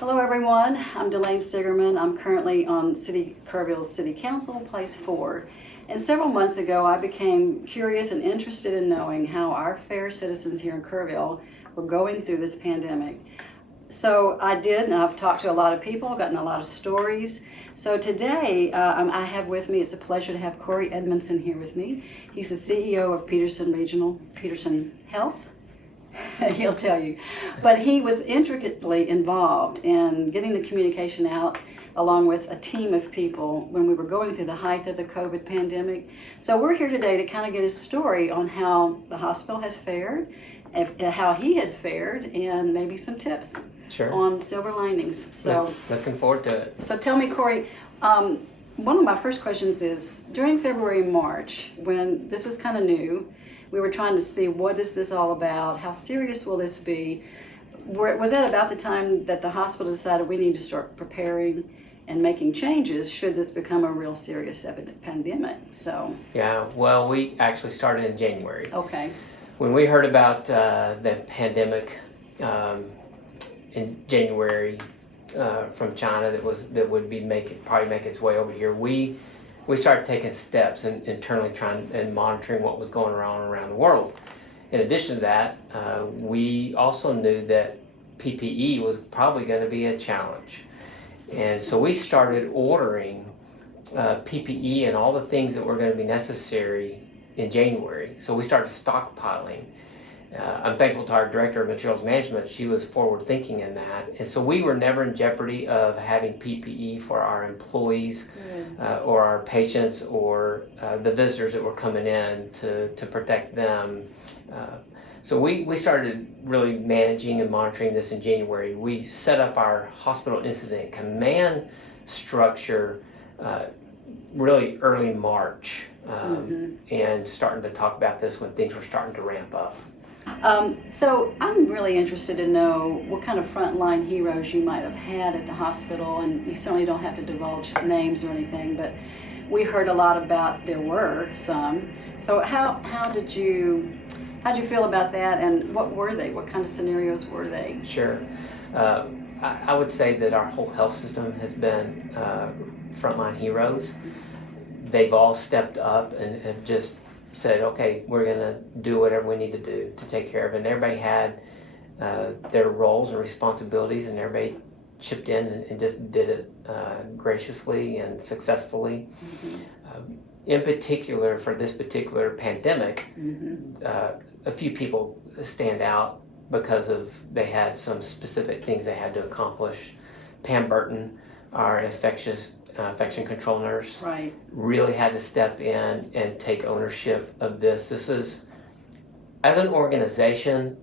Hello everyone, I'm Delayne Sigerman. I'm currently on Kerrville City Council, Place 4. And several months ago I became curious and interested in knowing how our fair citizens here in Kerrville were going through this pandemic. So I did, and I've talked to a lot of people, gotten a lot of stories. So today I have with me, it's a pleasure to have Cory Edmondson here with me. He's the CEO of Peterson Health. He'll tell you. But he was intricately involved in getting the communication out along with a team of people when we were going through the height of the COVID pandemic. So we're here today to kind of get his story on how the hospital has fared, how he has fared, and maybe some tips on silver linings. So looking forward to it. So tell me, Cory, one of my first questions is, during February and March, when this was kind of new, we were trying to see what is this all about, how serious will this be? Was that about the time that the hospital decided we need to start preparing and making changes should this become a real serious pandemic? So yeah, well, we actually started in January. Okay. When we heard about the pandemic in January from China that would probably make its way over here, we started taking steps and internally trying and monitoring what was going on around the world. In addition to that, we also knew that PPE was probably going to be a challenge. And so we started ordering PPE and all the things that were going to be necessary in January. So we started stockpiling. I'm thankful to our Director of Materials Management. She was forward thinking in that. And so we were never in jeopardy of having PPE for our employees or our patients or the visitors that were coming in to protect them. So we started really managing and monitoring this in January. We set up our hospital incident command structure really early March and starting to talk about this when things were starting to ramp up. So I'm really interested to know what kind of frontline heroes you might have had at the hospital, and you certainly don't have to divulge names or anything, but we heard a lot about there were some. So how did you feel about that, and what were they? What kind of scenarios were they? Sure. I would say that our whole health system has been frontline heroes. They've all stepped up and have just said, okay, we're going to do whatever we need to do to take care of it. And everybody had their roles and responsibilities, and everybody chipped in and just did it graciously and successfully. In particular, for this particular pandemic, a few people stand out because they had some specific things they had to accomplish. Pam Burton, our infection control nurse, really had to step in and take ownership of this. This is, as an organization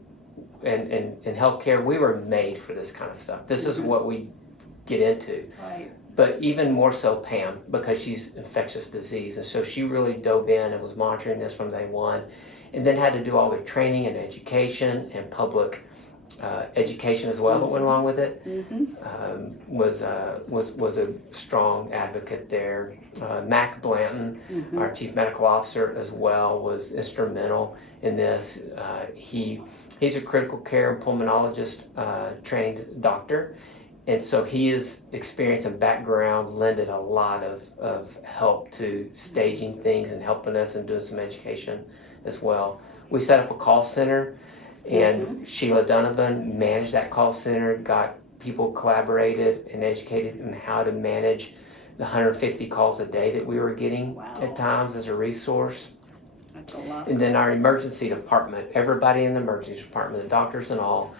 and in healthcare, we were made for this kind of stuff. This is what we get into. But even more so Pam, because she's infectious disease, and so she really dove in and was monitoring this from day one, and then had to do all the training and education and public education as well that went along with it. Was a strong advocate there. Mac Blanton, our chief medical officer as well, was instrumental in this. He's a critical care and pulmonologist trained doctor, and so his experience and background lended a lot of help to staging things and helping us and doing some education as well. We set up a call center, and Sheila Donovan managed that call center, got people collaborated and educated in how to manage the 150 calls a day that we were getting at times as a resource. That's a lot. And then our emergency department, everybody in the emergency department, the doctors and all,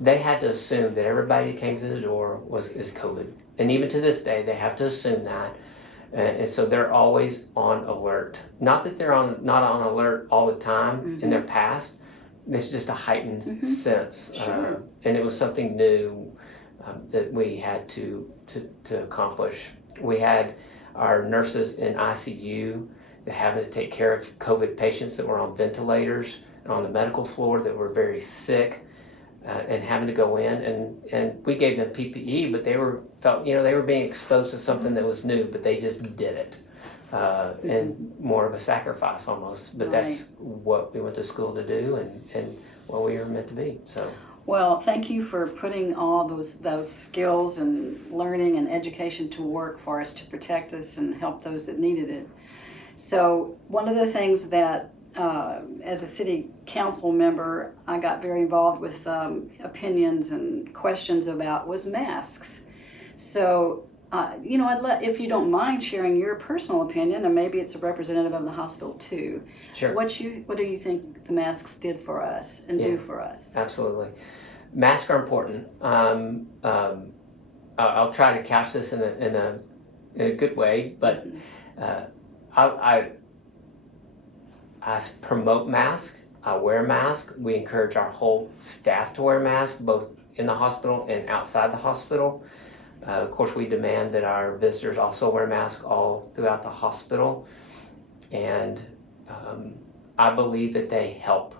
they had to assume that everybody that came to the door is COVID. And even to this day, they have to assume that. And so they're always on alert. Not that they're not on alert all the time in their past. It's just a heightened sense. And it was something new that we had to accomplish. We had our nurses in ICU that having to take care of COVID patients that were on ventilators and on the medical floor that were very sick. And having to go in, and we gave them PPE, but they were being exposed to something that was new, but they just did it, and more of a sacrifice almost. But that's what we went to school to do, and what we were meant to be. So Well, thank you for putting all those skills and learning and education to work for us to protect us and help those that needed it. So one of the things that as a city council member, I got very involved with opinions and questions about was masks. So, if you don't mind sharing your personal opinion, and maybe it's a representative of the hospital too. Sure. What do you think the masks did for us and do for us? Absolutely. Masks are important. I'll try to couch this in a good way, but I promote masks. I wear a mask. We encourage our whole staff to wear masks, both in the hospital and outside the hospital. Of course, we demand that our visitors also wear masks all throughout the hospital. And I believe that they help.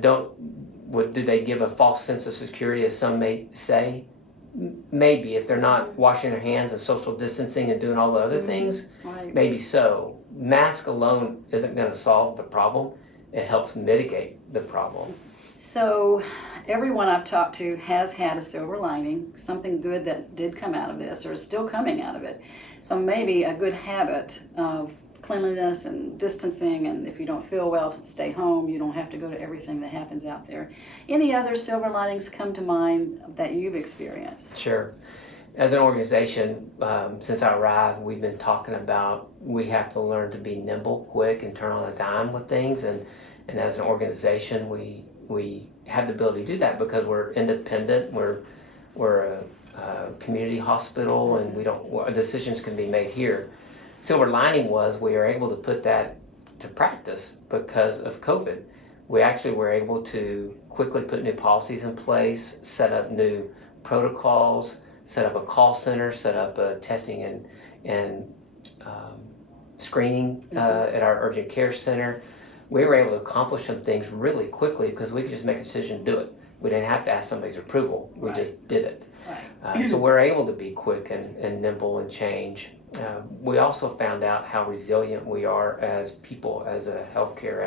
Do they give a false sense of security, as some may say? Maybe, if they're not washing their hands and social distancing and doing all the other things, Right. maybe so. Mask alone isn't going to solve the problem. It helps mitigate the problem. So everyone I've talked to has had a silver lining, something good that did come out of this or is still coming out of it. So maybe a good habit of cleanliness and distancing, and if you don't feel well, stay home. You don't have to go to everything that happens out there. Any other silver linings come to mind that you've experienced? Sure. As an organization, since I arrived, we've been talking about we have to learn to be nimble, quick, and turn on a dime with things. And as an organization, we have the ability to do that because we're independent. We're a community hospital, and decisions can be made here. Silver lining was we were able to put that to practice because of COVID. We actually were able to quickly put new policies in place, set up new protocols, set up a call center, set up a testing and screening at our urgent care center. We were able to accomplish some things really quickly because we could just make a decision to do it. We didn't have to ask somebody's approval. We just did it. Right. So we're able to be quick and nimble and change. We also found out how resilient we are as people, as a healthcare,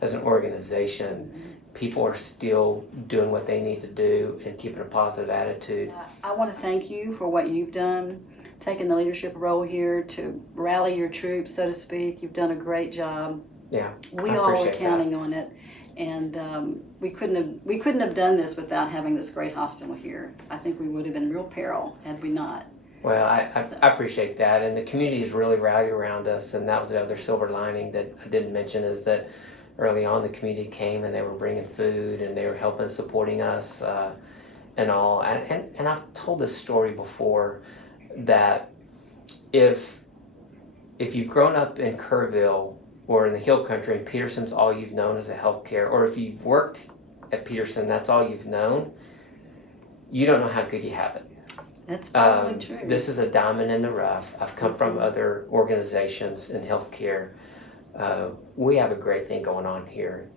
as an organization. People are still doing what they need to do and keeping a positive attitude. I want to thank you for what you've done, taking the leadership role here to rally your troops, so to speak. You've done a great job. Yeah, We all were counting on it, and we couldn't have done this without having this great hospital here. I think we would have been in real peril had we not. Well, I appreciate that, and the community is really rallied around us, and that was the other silver lining that I didn't mention is that early on the community came and they were bringing food and they were helping, supporting us and all. And I've told this story before that if you've grown up in Kerrville or in the Hill Country and Peterson's all you've known as a healthcare, or if you've worked at Peterson, that's all you've known, you don't know how good you have it. That's probably true. This is a diamond in the rough. I've come from other organizations in healthcare. We have a great thing going on here.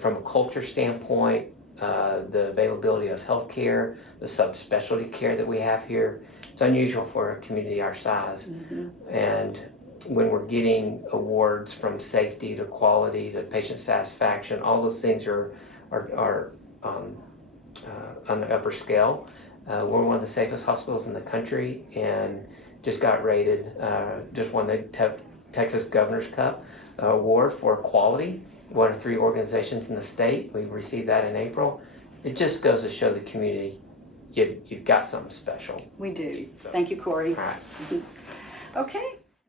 From a culture standpoint, the availability of healthcare, the subspecialty care that we have here, it's unusual for a community our size. And when we're getting awards from safety to quality to patient satisfaction, all those things are on the upper scale. We're one of the safest hospitals in the country and just got rated, just won the Texas Governor's Cup award for quality, one of 3 organizations in the state. We received that in April. It just goes to show the community you've got something special. We do. So. Thank you, Cory. All right. Okay.